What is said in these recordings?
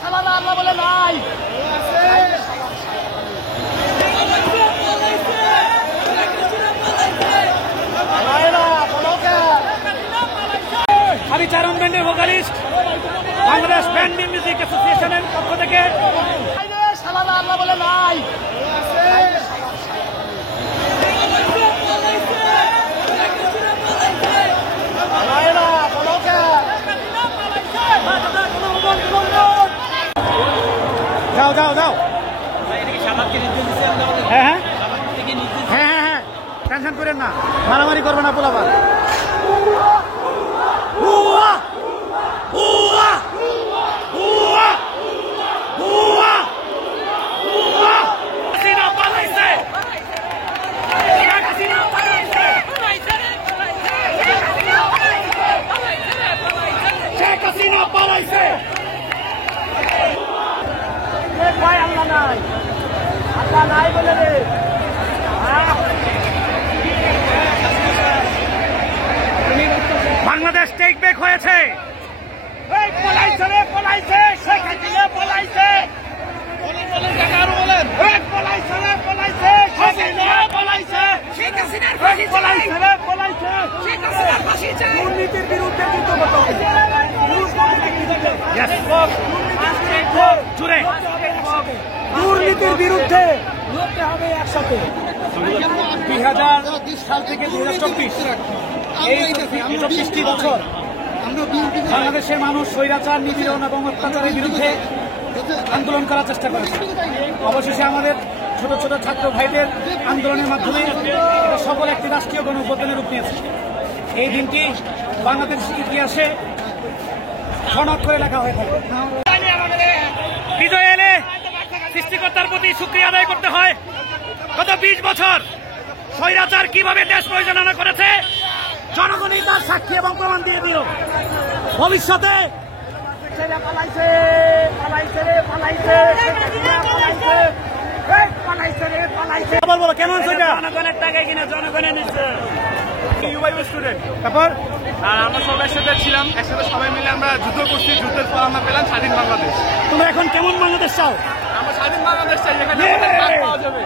সালাদা আল্লাহ বলে নাই। আমি চারণ ব্যান্ডের ভোকালিস্ট, বাংলাদেশ ব্যান্ড মিউজিক অ্যাসোসিয়েশনের পক্ষ থেকে সালাদা আল্লাহ বলে নাই। যাও যাও যাও। হ্যাঁ হ্যাঁ হ্যাঁ হ্যাঁ হ্যাঁ, টেনশন করেন না, মারামারি করবে না পোলাপান। বাংলাদেশ টেক ব্যাক হয়েছে। দুর্নীতির বিরুদ্ধে লড়তে হবে একসাথে। 2020 সাল থেকে 2024 এই 24টি বছর বাংলাদেশের মানুষ স্বৈরাচার, নিপীড়ন এবং অত্যাচারের বিরুদ্ধে আন্দোলন করার চেষ্টা করেছে। অবশেষে আমাদের ছোট ছোট ছাত্র ভাইদের আন্দোলনের মাধ্যমে সকল একটি রাষ্ট্রীয় গণ অভ্যুত্থানের রূপ নিয়েছে। এই দিনটি বাংলাদেশের ইতিহাসে সনদ করে লেখা হয়ে থাকে। বিজয় এলে সৃষ্টিকর্তার প্রতি শুকরিয়া আদায় করতে হয়। গত 20 বছর স্বৈরাচার কিভাবে দেশ পরিচালনা করেছে জনগণই তার সাক্ষী এবং প্রমাণ দিয়ে দিল। ভবিষ্যতে কেমন জনগণের টাকা কিনা জনগণের নিচ্ছে। স্টুডেন্ট, তারপর আমরা সবাই একসাথে ছিলাম, একসাথে সবাই মিলে আমরা যুদ্ধ করছি, যুদ্ধের পর আমরা পেলাম স্বাধীন বাংলাদেশ। তোমরা এখন কেমন বাংলাদেশ চাও? আমরা স্বাধীন বাংলাদেশ চাই, যেখানে পাওয়া যাবে।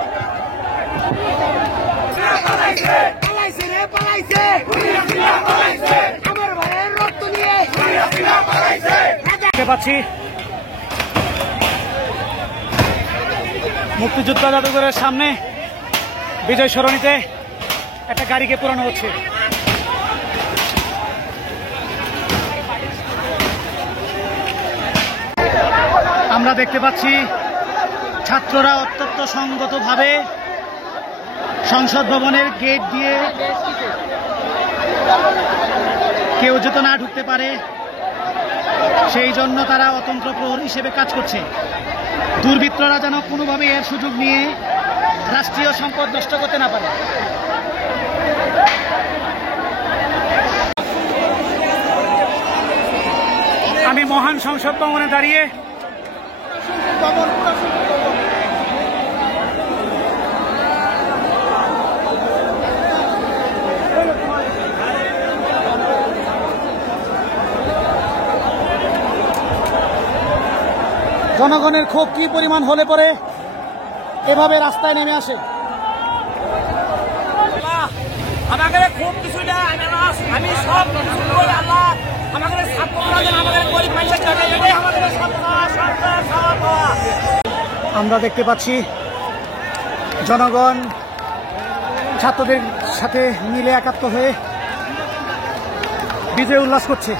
পাচ্ছি মুক্তিযোদ্ধা জাদুঘরের সামনে বিজয় সরণিতে একটা গাড়িকে পোড়ানো হচ্ছে। আমরা দেখতে পাচ্ছি ছাত্ররা অত্যন্ত সংগতভাবে সংসদ ভবনের গেট দিয়ে কেউ যাতে না ঢুকতে পারে সেই জন্য তারা অতন্ত্র প্রহর হিসেবে কাজ করছে। দুর্বৃত্তরা যেন কোনোভাবে এর সুযোগ নিয়ে রাষ্ট্রীয় সম্পদ নষ্ট করতে না পারে। আমি মহান সংসদ ভবনে দাঁড়িয়ে জনগণের ক্ষোভ কি পরিমাণ হলে পরে এভাবে রাস্তায় নেমে আসে। আমাদের খুব কিছু দেয়, আমি সব আল্লাহ আমাদের আমরা দেখতে পাচ্ছি জনগণ ছাত্রদের সাথে মিলে একাত্ম হয়ে বিজয় উল্লাস করছে।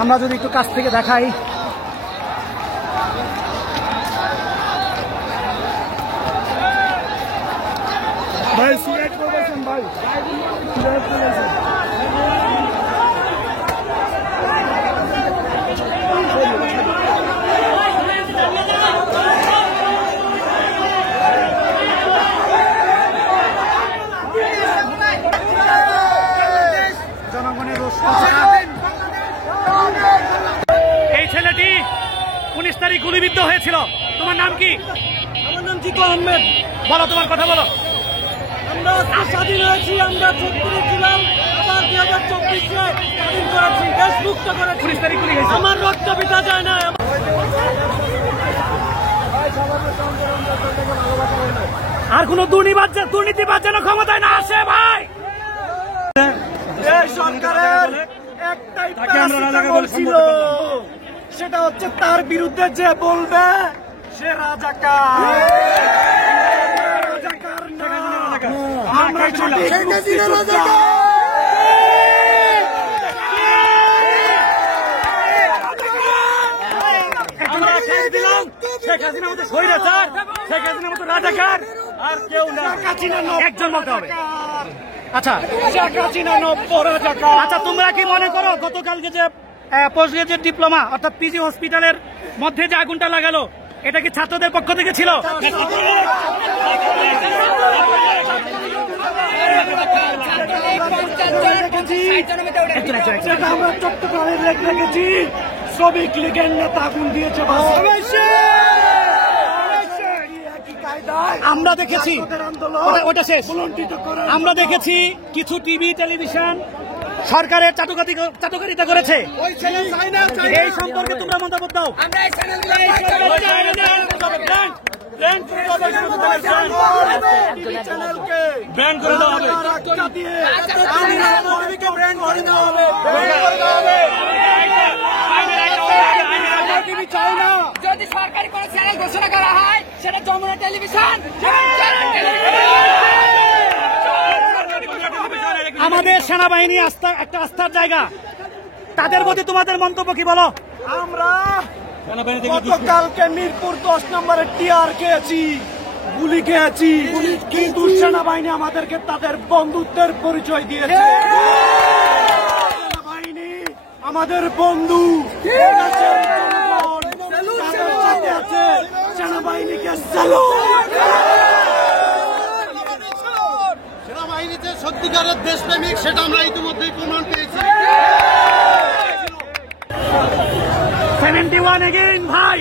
আমরা যদি একটু কাছ থেকে দেখাই, ভাই সিলেক্ট করেছেন ভাই, সিলেক্ট করেছেন। জনগণের রোষ। এই ছেলেটি 19 তারিখ গুলিবিদ্ধ হয়েছিল। তোমার নাম কি? আমার নাম জিকো আহমেদ। বলো, তোমার কথা বলো। আমরা স্বাধীন হয়েছি, আমরা 36 ছিলাম, আবার 2024 স্বাধীন করেছি, দেশ মুক্ত করেছি। 19 তারিখ গুলি হয়েছে। আমার রক্ত বিতা যায় না। আর কোন দুর্নীতিবাজ যেন ক্ষমতায় না আসে ভাই। এই সরকারের একটাই প্যারাসিটামল ছিল, সেটা হচ্ছে তার বিরুদ্ধে যে বলবে সে রাজাকার। রাজাকার না, আমরা শেখ হাসিনা মতো স্বৈরাচার, শেখ হাসিনা মতো রাজাকার আর কেউ না। একজন বলতে হবে। আচ্ছা, শেখ হাসিনা নব্য রাজাকার। আচ্ছা, তোমরা কি মনে করো গতকালকে যে পোস্ট গ্রাজুয়েট ডিপ্লোমা অর্থাৎ পিজি হসপিটালের মধ্যে যে আগুনটা লাগালো, এটা কি ছাত্রদের পক্ষ থেকে ছিল? আমরা চট্টগ্রামের লেখ রেখেছি, শ্রমিক লীগের নেতা আগুন দিয়েছে। আমরা দেখেছি, ওটা শেষ। আমরা দেখেছি কিছু টিভি টেলিভিশন সরকারের চাটুকারিতা করেছে। এই সম্পর্কে তোমরা মতামত দাও। ব্যান করে দেওয়া হবে। যদি সরকারি কোনো চ্যানেল ঘোষণা করা হয় সেটা যমুনা টেলিভিশন। আমাদের সেনাবাহিনী একটা আস্থার জায়গা, তাদের প্রতি তোমাদের মন্তব্য কি বলো? আমরা গতকালকে মিরপুর 10 নম্বরে টিআর খেয়েছি, গুলি খেয়েছি, কিন্তু সেনাবাহিনী আমাদেরকে তাদের বন্ধুত্বের পরিচয় দিয়েছে। সেনাবাহিনী আমাদের বন্ধু, সেনাবাহিনীকে সেনাবাহিনীতে সত্যিকারের দেশপ্রেমিক, সেটা আমরা ইতিমধ্যেই প্রমাণ পেয়েছি। 71 এগেইন ভাই।